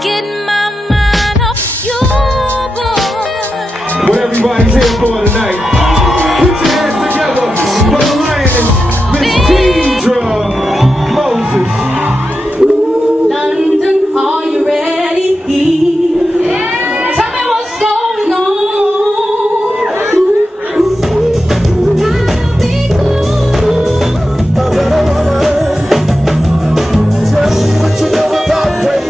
get my mind off you, boy. What everybody's here for tonight. Put your hands together for the lioness, Miss Teedra Moses. London, are you ready? Yeah. Tell me what's going on. I'll be cool. Tell me what you know about rain.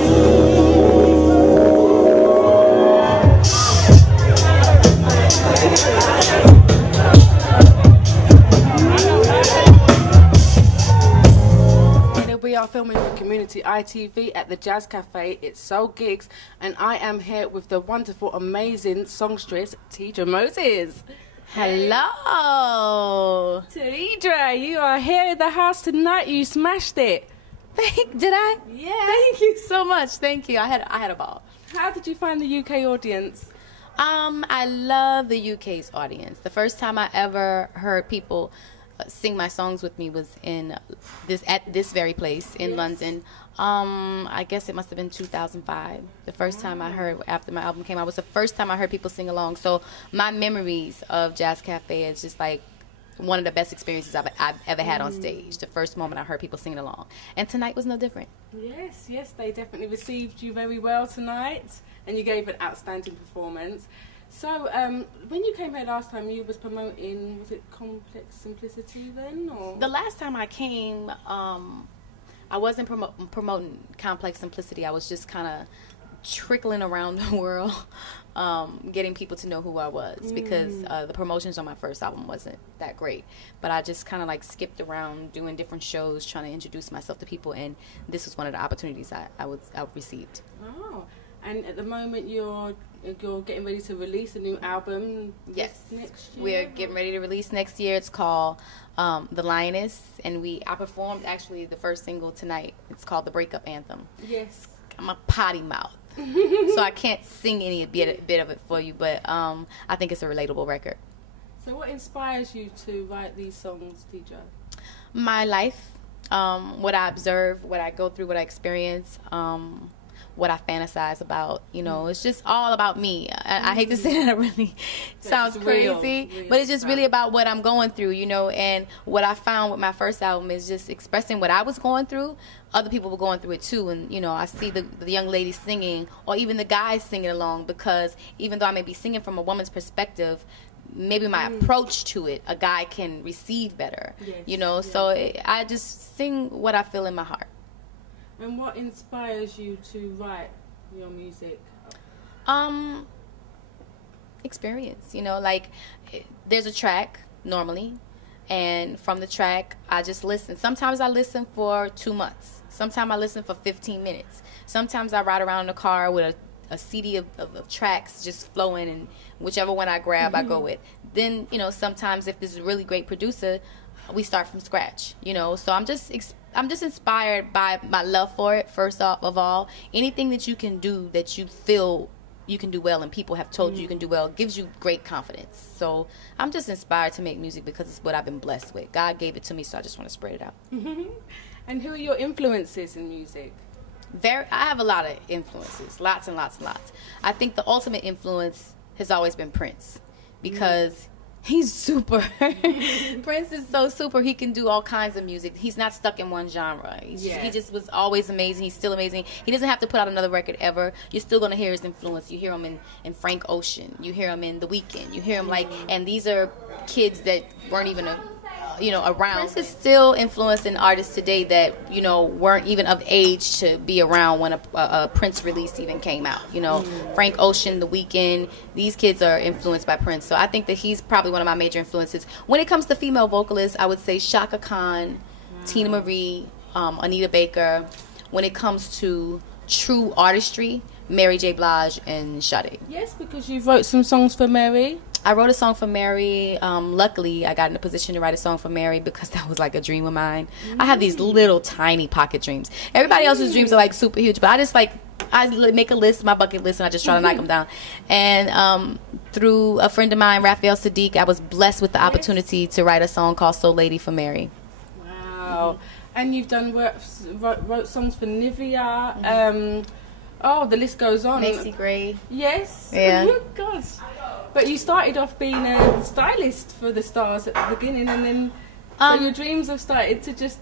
We are filming for Community ITV at the Jazz Cafe. It's SOULGIGS, and I am here with the wonderful, amazing songstress, Teedra Moses. Hello. Teedra, you are here in the house tonight. You smashed it. Did I? Yeah. Thank you so much. Thank you. I had a ball. How did you find the UK audience? I love the UK's audience. The first time I ever heard people sing my songs with me was at this very place in London. I guess it must have been 2005. The first time I heard, after my album came out, was the first time I heard people sing along. So my memories of Jazz Cafe is just like one of the best experiences I've ever had on stage. The first moment I heard people singing along. And tonight was no different. Yes, yes, they definitely received you very well tonight, and you gave an outstanding performance. So, when you came here last time, you was promoting, was it Complex Simplicity then? Or? The last time I came, I wasn't promoting Complex Simplicity. I was just kind of trickling around the world, getting people to know who I was, because the promotions on my first album wasn't that great. But I just kind of like skipped around doing different shows, trying to introduce myself to people, and this was one of the opportunities I received. Oh. And at the moment, you're getting ready to release a new album. Yes, next year. We're getting ready to release next year. It's called The Lioness, and I performed actually the first single tonight. It's called The Breakup Anthem. Yes, I'm a potty mouth, so I can't sing any bit of it for you. But I think it's a relatable record. So, what inspires you to write these songs, Teedra? My life, what I observe, what I go through, what I experience. What I fantasize about, you know, it's just all about me. I hate to say that, it really sounds crazy, but it's just really about what I'm going through, you know. And what I found with my first album is just expressing what I was going through. Other people were going through it too, and you know, I see the young ladies singing, or even the guys singing along, because even though I may be singing from a woman's perspective, maybe my approach to it, a guy can receive better, you know. So I just sing what I feel in my heart. And what inspires you to write your music? Experience, you know, like there's a track normally, and from the track I just listen. Sometimes I listen for 2 months. Sometimes I listen for 15 minutes. Sometimes I ride around in the car with a CD of tracks just flowing, and whichever one I grab I go with. Then, you know, sometimes if this is a really great producer, we start from scratch, you know. So I'm just inspired by my love for it. First of all, anything that you can do that you feel you can do well and people have told you can do well gives you great confidence. So I'm just inspired to make music because it's what I've been blessed with. God gave it to me, so I just want to spread it out. And who are your influences in music? I have a lot of influences, lots and lots and lots. I think the ultimate influence has always been Prince, because he's super. Prince is so super. He can do all kinds of music. He's not stuck in one genre. He just was always amazing. He's still amazing. He doesn't have to put out another record ever. You're still going to hear his influence. You hear him in Frank Ocean. You hear him in The Weeknd. You hear him and these are kids that weren't even around. Prince is still influencing artists today that, you know, weren't even of age to be around when a Prince release even came out. You know, Frank Ocean, The Weeknd, these kids are influenced by Prince. So I think that he's probably one of my major influences. When it comes to female vocalists, I would say Chaka Khan, Tina Marie, Anita Baker. When it comes to true artistry, Mary J. Blige and Sade. Yes, because you wrote some songs for Mary. I wrote a song for Mary. Luckily, I got in a position to write a song for Mary because that was like a dream of mine. I have these little tiny pocket dreams. Everybody else's dreams are like super huge, but I just I make a list, my bucket list, and I just try to knock them down. And through a friend of mine, Raphael Sadiq, I was blessed with the opportunity to write a song called "So Lady" for Mary. Wow. And you've done wrote songs for Nivea. Oh, the list goes on. Macy Gray. Yes. Yeah. Oh, gosh. But you started off being a stylist for the stars at the beginning, and then so your dreams have started to just...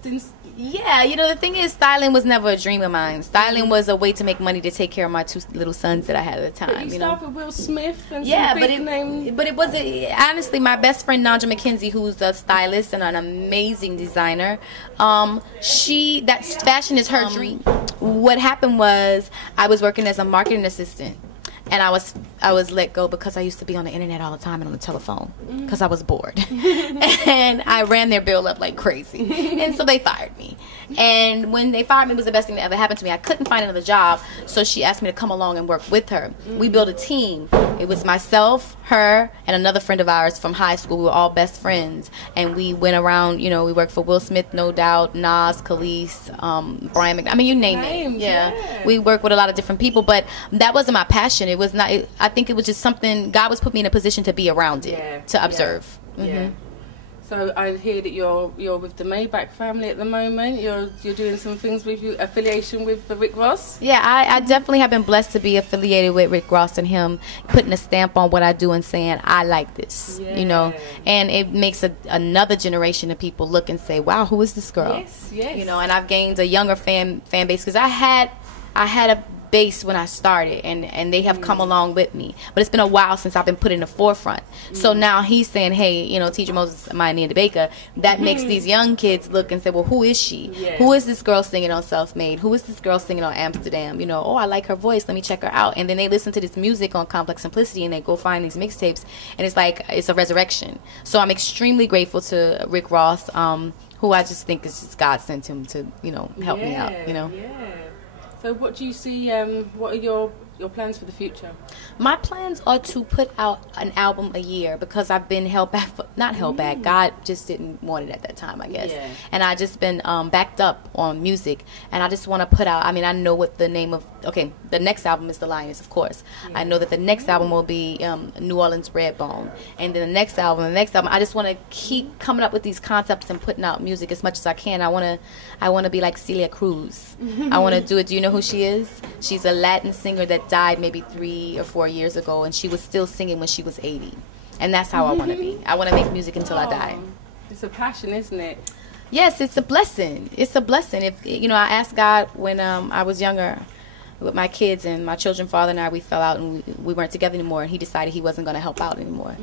Yeah, you know, the thing is, styling was never a dream of mine. Styling was a way to make money to take care of my 2 little sons that I had at the time. But you started with Will Smith and yeah, some big name. But it wasn't, honestly, my best friend Nanja McKenzie, who's a stylist and an amazing designer, that fashion is her dream. What happened was I was working as a marketing assistant. And I was let go because I used to be on the internet all the time and on the telephone because I was bored. And I ran their bill up like crazy. And so they fired me. And when they fired me, it was the best thing that ever happened to me. I couldn't find another job, so she asked me to come along and work with her. We built a team. It was myself, her, and another friend of ours from high school. We were all best friends. And we went around, you know, we worked for Will Smith, No Doubt, Nas, Khalees, Brian McKnight. I mean, you name it. Yeah. We worked with a lot of different people, but that wasn't my passion. It was not. I think it was just something God was put me in a position to be around it, to observe. Yeah. So I hear that you're with the Maybach family at the moment. You're doing some things with your affiliation with Rick Ross. Yeah, I definitely have been blessed to be affiliated with Rick Ross and him putting a stamp on what I do and saying I like this, you know, and it makes another generation of people look and say, wow, who is this girl? Yes, yes. You know, and I've gained a younger fan base because I had a base when I started, and they have come along with me, but it's been a while since I've been put in the forefront. So now he's saying, hey, you know, Teedra Moses, Miami and Baker, that makes these young kids look and say, well, who is she? Who is this girl singing on Self-Made? Who is this girl singing on Amsterdam? You know, oh, I like her voice, let me check her out. And then they listen to this music on Complex Simplicity and they go find these mixtapes, and it's like it's a resurrection. So I'm extremely grateful to Rick Ross, who I just think is just God sent him to, you know, help me out, you know. So what do you see, what are your plans for the future? My plans are to put out an album a year because I've been held back, not held back, God just didn't want it at that time, I guess. And I just been backed up on music, and I just want to put out, I mean, I know what the name of, okay, the next album is The Lioness, of course. I know that the next album will be New Orleans Redbone, and then the next album, I just want to keep coming up with these concepts and putting out music as much as I can. I want to be like Celia Cruz. I want to do it. Do you know who she is? She's a Latin singer that died maybe 3 or 4 years ago, and she was still singing when she was 80. And that's how I want to be. I want to make music until I die. It's a passion, isn't it? Yes, it's a blessing. It's a blessing. If you know, I asked God when I was younger with my kids, and my children father and I, we fell out and we weren't together anymore, and he decided he wasn't going to help out anymore.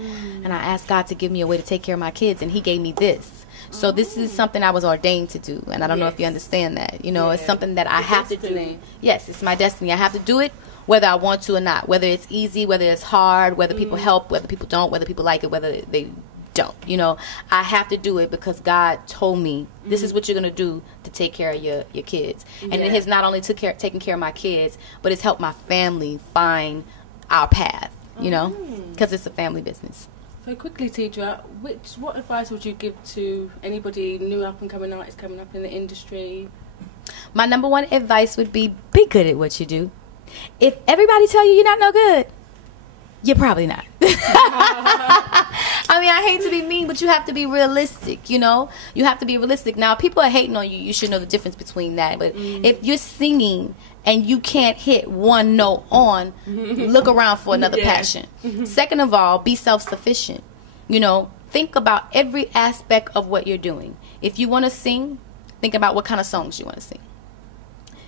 And I asked God to give me a way to take care of my kids, and he gave me this. So this is something I was ordained to do, and I don't know if you understand that. You know, it's something that I have to do. Yes, it's my destiny. I have to do it whether I want to or not, whether it's easy, whether it's hard, whether people help, whether people don't, whether people like it, whether they don't. You know, I have to do it because God told me this is what you're going to do to take care of your kids. And it has not only taken care of my kids, but it's helped my family find our path, you know, because it's a family business. So quickly, Teedra, what advice would you give to anybody new up and coming artists coming up in the industry? My number one advice would be good at what you do. If everybody tell you you're not no good, you're probably not. I mean, I hate to be mean, but you have to be realistic, you know? You have to be realistic. Now, people are hating on you. You should know the difference between that. But if you're singing and you can't hit one note on, look around for another passion. Second of all, be self-sufficient. You know, think about every aspect of what you're doing. If you want to sing, think about what kind of songs you want to sing.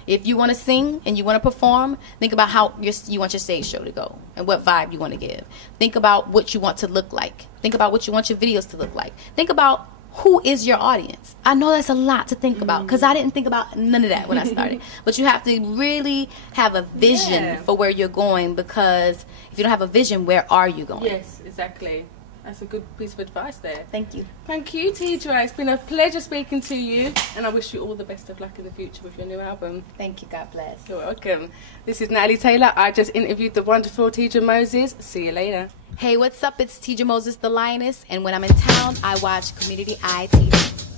If you want to sing and you want to perform, think about how you want your stage show to go and what vibe you want to give. Think about what you want to look like. Think about what you want your videos to look like. Think about who is your audience. I know that's a lot to think about because I didn't think about none of that when I started. But you have to really have a vision for where you're going, because if you don't have a vision, where are you going? Yes, exactly. That's a good piece of advice there. Thank you. Thank you, Teedra. It's been a pleasure speaking to you, and I wish you all the best of luck in the future with your new album. Thank you. God bless. You're welcome. This is Natalie Taylor. I just interviewed the wonderful Teedra Moses. See you later. Hey, what's up? It's Teedra Moses, the Lioness, and when I'm in town, I watch Community Eye TV.